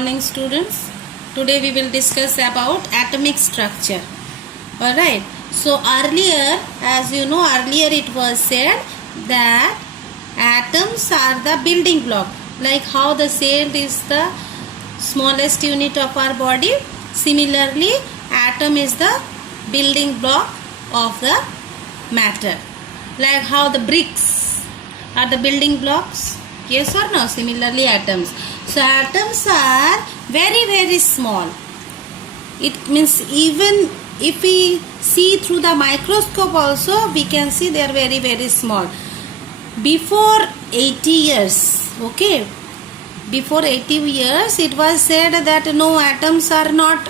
morning, students. Today we will discuss about atomic structure. Alright. So earlier, as you know, it was said that atoms are the building block. Like how the cell is the smallest unit of our body. Similarly, atom is the building block of the matter. Like how the bricks are the building blocks. Yes or no? Similarly, atoms. So atoms are very small. It means even if we see through the microscope also, we can see they are very small. Before 80 years, okay, before 80 years, it was said that no, atoms are not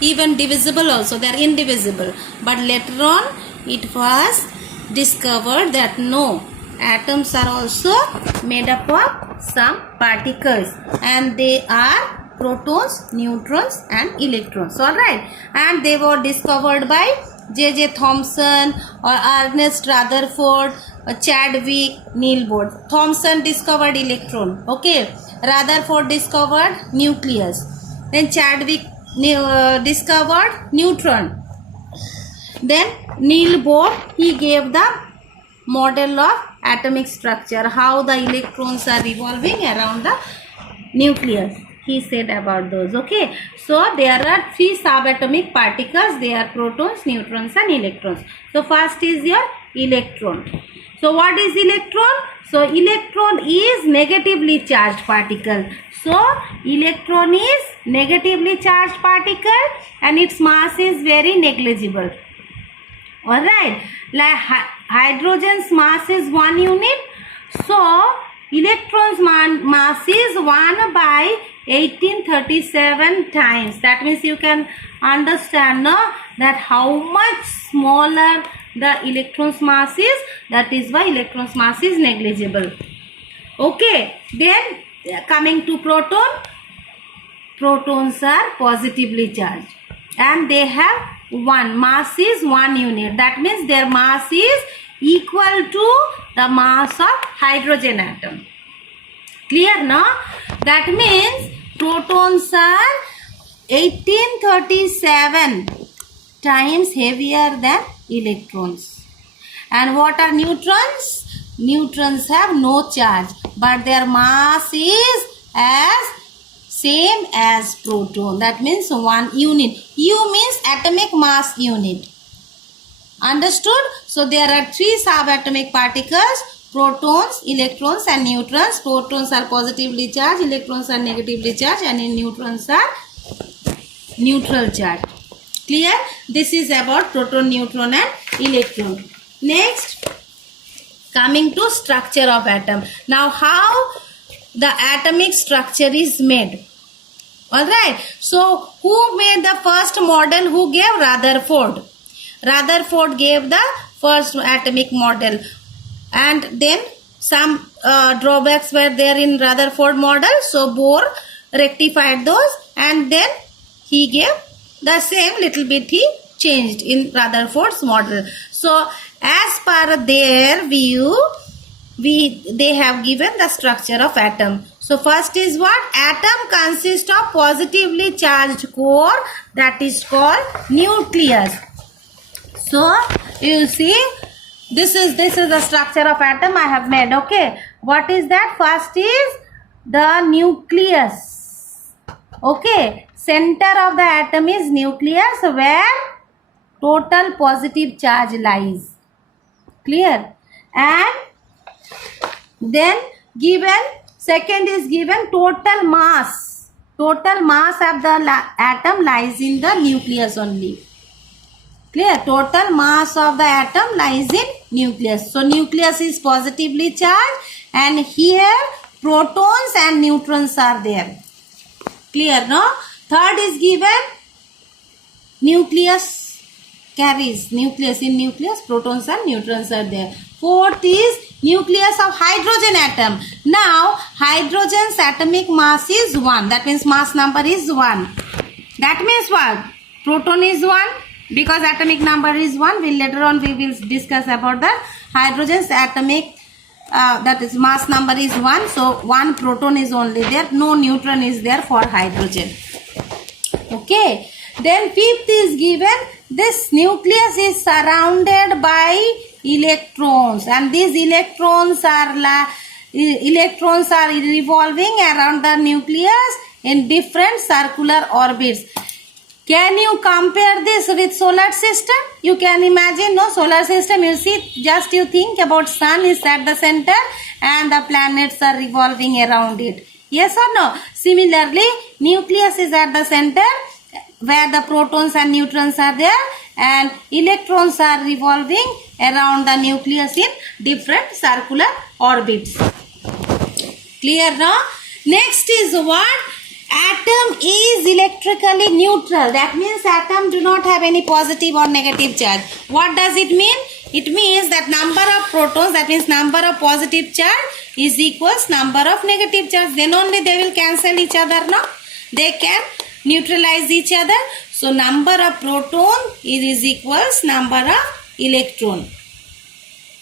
even divisible also, they are indivisible. But later on, it was discovered that no, atoms are also made up of some particles, and they are protons, neutrons and electrons. Alright, and they were discovered by J.J. Thomson or Ernest Rutherford, Chadwick, Niels Bohr. Thomson discovered electron, okay. Rutherford discovered nucleus. Then Chadwick discovered neutron. Then Niels Bohr, he gave the model of atomic structure, how the electrons are revolving around the nucleus. He said about those, okay. So there are three subatomic particles. They are protons, neutrons and electrons. So first is your electron. So what is electron? So electron is negatively charged particle. So electron is negatively charged particle and its mass is very negligible. Alright, like hydrogen's mass is 1 unit. So electron's mass is 1 by 1837 times. That means you can understand that how much smaller the electron's mass is. That is why electron's mass is negligible. Okay, then coming to proton. Protons are positively charged and they have mass is 1 unit. That means their mass is equal to the mass of hydrogen atom. Clear, no? That means protons are 1837 times heavier than electrons. And what are neutrons? Neutrons have no charge, but their mass is as same as proton. That means 1 unit. U means atomic mass unit. Understood? So there are 3 subatomic particles: protons, electrons and neutrons. Protons are positively charged, electrons are negatively charged, and neutrons are neutral charged. Clear? This is about proton, neutron and electron. Next, coming to structure of atom. Now how the atomic structure is made. Alright, so who made the first model? Who gave? Rutherford. Rutherford gave the first atomic model, and then some drawbacks were there in Rutherford model, so Bohr rectified those, and then he gave the same little bit he changed in Rutherford's model. So as per their view, they have given the structure of atom. So first is what? Atom consists of positively charged core, that is called nucleus. So you see, this is the structure of atom I have made, okay. What is that? First is the nucleus, okay. Center of the atom is nucleus, where total positive charge lies. Clear? And then second is given total mass. Total mass of the atom lies in the nucleus only. Clear? Total mass of the atom lies in nucleus. So nucleus is positively charged, and here protons and neutrons are there. Clear, no? Third is given nucleus carries. Nucleus, in nucleus protons and neutrons are there. Fourth is nucleus of hydrogen atom. Now hydrogen's atomic mass is 1. That means mass number is 1. That means what? Proton is 1. Because atomic number is 1, later on we will discuss about the hydrogen's atomic that is mass number is 1, so 1 proton is only there, no neutron is there for hydrogen. Okay, then fifth is given, this nucleus is surrounded by electrons, and these electrons are revolving around the nucleus in different circular orbits. Can you compare this with solar system? You can imagine, no, solar system, you see, just you think about sun is at the center and the planets are revolving around it. Yes or no? Similarly, nucleus is at the center where the protons and neutrons are there, and electrons are revolving around the nucleus in different circular orbits. Clear now? Next is what? Atom is electrically neutral. That means atom do not have any positive or negative charge. What does it mean? It means that number of protons, that means number of positive charge is equals number of negative charge. Then only they will cancel each other, no? They can neutralize each other. So number of proton is equals number of electron.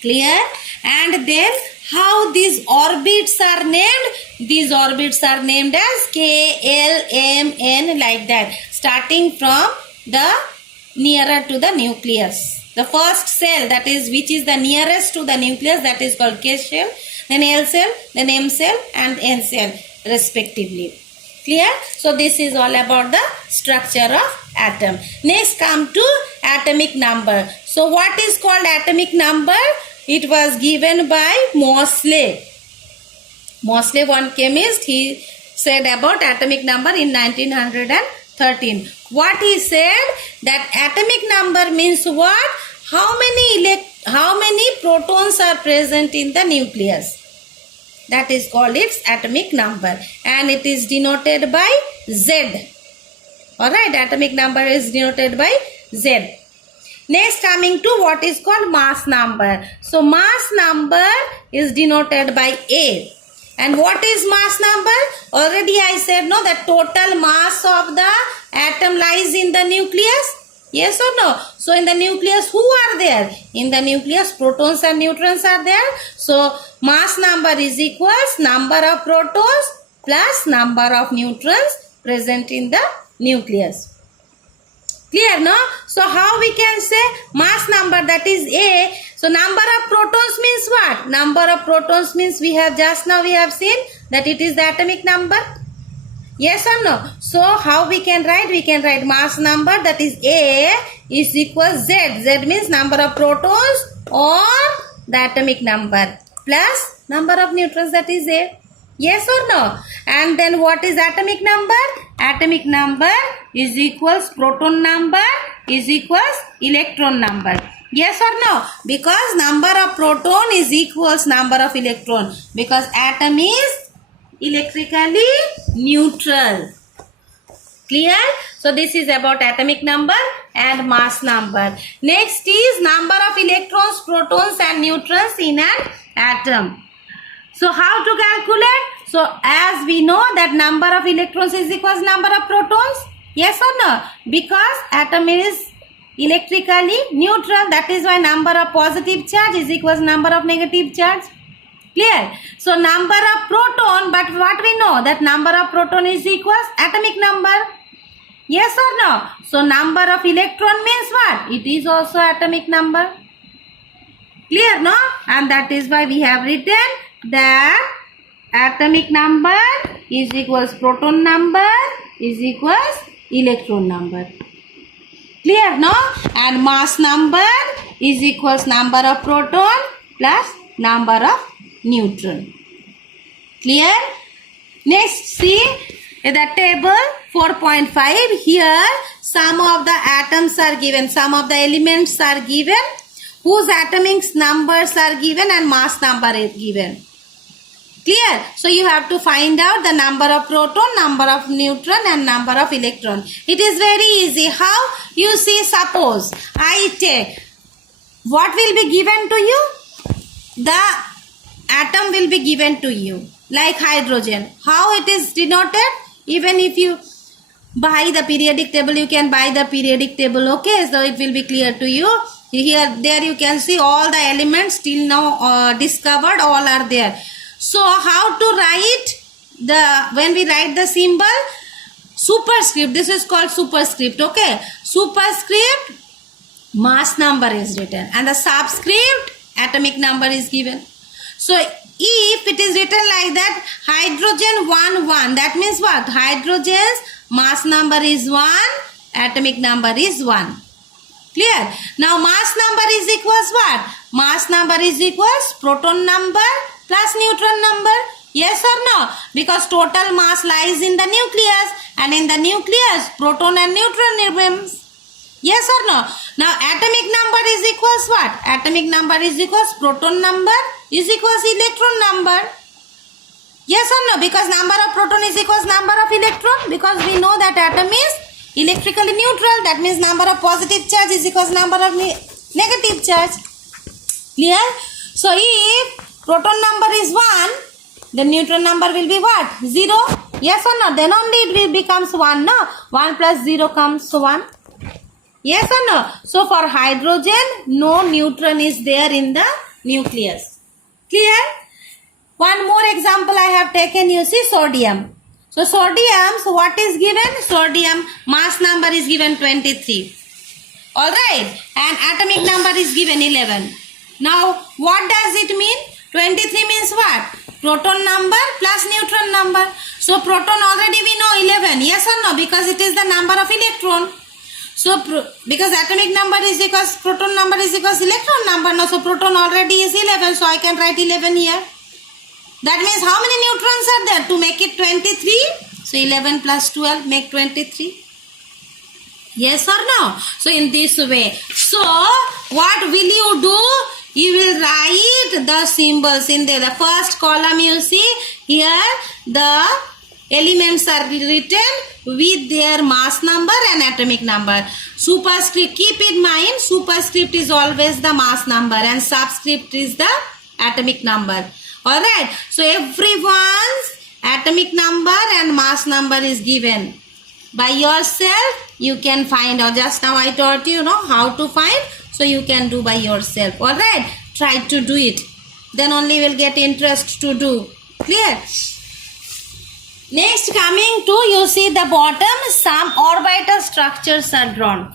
Clear? And then how these orbits are named? These orbits are named as K, L, M, N, like that, starting from the nearer to the nucleus. The first cell, that is which is the nearest to the nucleus, that is called K cell, then L cell, then M cell and N cell respectively. Clear? So this is all about the structure of atom. Next come to atomic number. So what is called atomic number? It was given by Moseley. Moseley, one chemist, he said about atomic number in 1913. What he said, that atomic number means what? How many protons are present in the nucleus? That is called its atomic number, and it is denoted by Z. Alright, atomic number is denoted by Z. Next coming to what is called mass number. So mass number is denoted by A. And what is mass number? Already I said, no, the total mass of the atom lies in the nucleus. Yes or no? So in the nucleus, who are there? In the nucleus, protons and neutrons are there. So mass number is equals number of protons plus number of neutrons present in the nucleus. Clear, no? So how we can say mass number, that is A. So number of protons means what? Number of protons means we have just now we have seen that it is the atomic number. Yes or no? So how we can write? We can write mass number, that is A, is equals Z. Z means number of protons or the atomic number plus number of neutrons, that is A. Yes or no? And then what is atomic number? Atomic number is equals proton number is equals electron number. Yes or no? Because number of proton is equals number of electron. Because atom is electrically neutral. Clear? So this is about atomic number and mass number. Next is number of electrons, protons and neutrons in an atom. So how to calculate? So as we know that number of electrons is equals number of protons. Yes or no? Because atom is electrically neutral. That is why number of positive charge is equals number of negative charge. Clear? So number of proton, but what we know that number of proton is equals atomic number. Yes or no? So number of electron means what? It is also atomic number. Clear, no? And that is why we have written that atomic number is equals proton number is equals electron number. Clear, no? And mass number is equals number of proton plus number of neutron. Clear? Next, see the table 4.5. Here some of the atoms are given, some of the elements are given whose atomic numbers are given and mass number is given. Clear? So you have to find out the number of proton, number of neutron and number of electron. It is very easy. How? You see, suppose I take, what will be given to you? The atom will be given to you, like hydrogen. How it is denoted? Even if you buy the periodic table, you can buy the periodic table, okay? So it will be clear to you. Here, there you can see all the elements till now discovered, all are there. So how to write when we write the symbol? Superscript, this is called superscript, okay. Superscript, mass number is written, and the subscript, atomic number is given. So if it is written like that, hydrogen 1 1, that means what? Hydrogen's mass number is 1, atomic number is 1. Clear? Now mass number is equals what? Mass number is equals proton number plus neutron number. Yes or no? Because total mass lies in the nucleus, and in the nucleus proton and neutron remains. Yes or no? Now atomic number is equals what? Atomic number is equals proton number is equals electron number. Yes or no? Because number of proton is equals number of electron, because we know that atom is electrically neutral. That means number of positive charge is equals number of negative charge. Clear? So if proton number is 1, the neutron number will be what? 0. Yes or no? Then only it will becomes 1. No? 1 plus 0 comes 1. Yes or no? So for hydrogen, no neutron is there in the nucleus. Clear? One more example I have taken, you see sodium. So sodium, so what is given? Sodium mass number is given 23. Alright. And atomic number is given 11. Now what does it mean? 23 means what? Proton number plus neutron number. So proton already we know 11. Yes or no? Because it is the number of electron. So because atomic number is equals proton number is equals electron number. No, so proton already is 11. So I can write 11 here. That means how many neutrons are there to make it 23? So 11 plus 12 make 23. Yes or no? So in this way. So what will you do? You will write the symbols in there. The first column you see here, the elements are written with their mass number and atomic number. Superscript, keep in mind, superscript is always the mass number and subscript is the atomic number. Alright, so everyone's atomic number and mass number is given. By yourself, you can find out. Just now I taught you, how to find. So you can do by yourself. Alright, try to do it. Then only you will get interest to do. Clear? Next, coming to, you see the bottom, some orbital structures are drawn.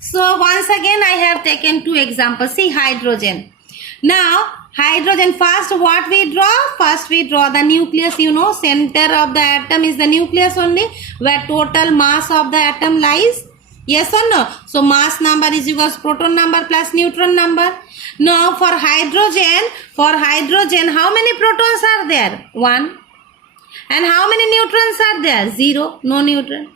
So once again I have taken 2 examples. See hydrogen. Now hydrogen, first what we draw? First we draw the nucleus, center of the atom is the nucleus only, where total mass of the atom lies. Yes or no? So mass number is equals proton number plus neutron number. Now for hydrogen, how many protons are there? 1. And how many neutrons are there? 0. No neutron.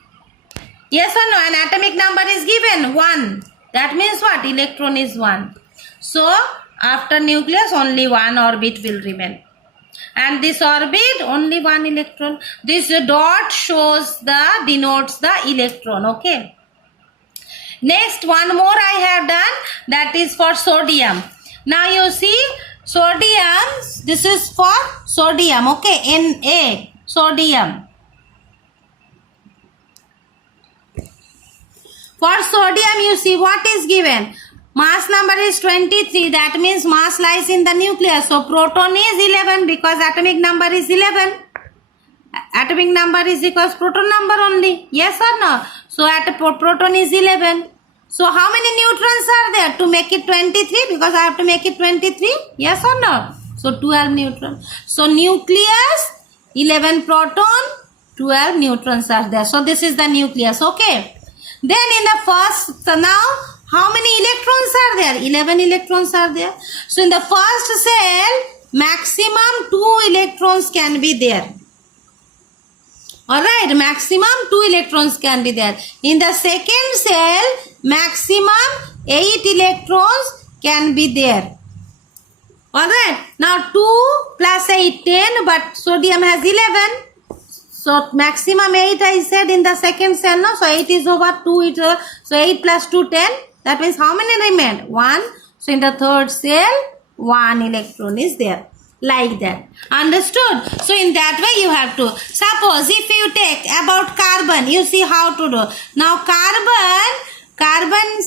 Yes or no? And atomic number is given 1. That means what? Electron is 1. So after nucleus only 1 orbit will remain. And this orbit only 1 electron. This dot denotes the electron. Okay. Next, one more I have done, that is for sodium. Now you see sodium, this is for sodium, okay, Na, sodium. For sodium you see what is given? Mass number is 23, that means mass lies in the nucleus. So proton is 11 because atomic number is 11. Atomic number is equals proton number only. Yes or no? So proton is 11. So how many neutrons are there to make it 23? Because I have to make it 23. Yes or no? So 12 neutrons. So nucleus, 11 proton, 12 neutrons are there. So this is the nucleus. Okay. Then in the first, so now how many electrons are there? 11 electrons are there. So in the first cell, maximum 2 electrons can be there. Alright, maximum 2 electrons can be there. In the second cell, maximum 8 electrons can be there. Alright, now 2 plus 8, 10, but sodium has 11. So maximum 8 I said in the second cell, no? So 8 is over 2, so 8 plus 2, 10. That means how many remained? 1. So in the third cell, 1 electron is there. Like that. Understood? So in that way you have to. Suppose if you take about carbon, you see how to do. Now carbon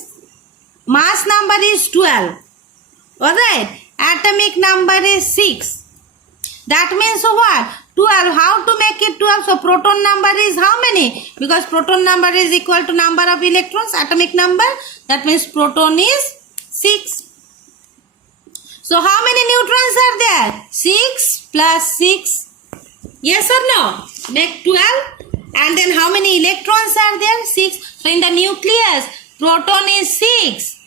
mass number is 12. Alright, atomic number is 6. That means what? 12. How to make it 12? So proton number is how many? Because proton number is equal to number of electrons, atomic number. That means proton is 6. So how many neutrons are there? 6 plus 6. Yes or no? Make 12. And then how many electrons are there? 6. So in the nucleus, proton is 6.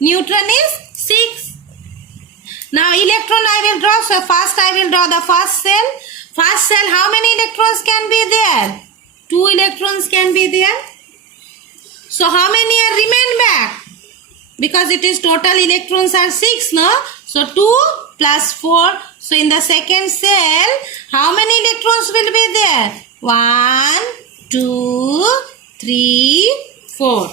Neutron is 6. Now electron I will draw. So first I will draw the first cell. First cell, how many electrons can be there? 2 electrons can be there. So how many are remain back? Because it is total electrons are 6, no? So 2 plus 4. So in the second cell, how many electrons will be there? 1, 2, 3, 4.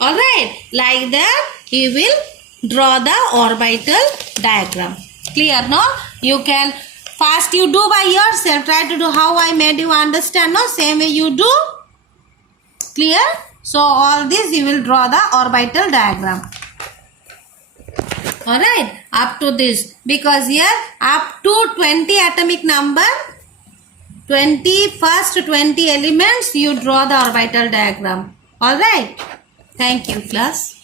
Alright, like that you will draw the orbital diagram. Clear, no? You can first you do by yourself. Try to do how I made you understand, no? Same way you do. Clear? So all this you will draw the orbital diagram. Alright, up to this. Because here up to 20 atomic number, 20 first 20 elements, you draw the orbital diagram. Alright. Thank you, class.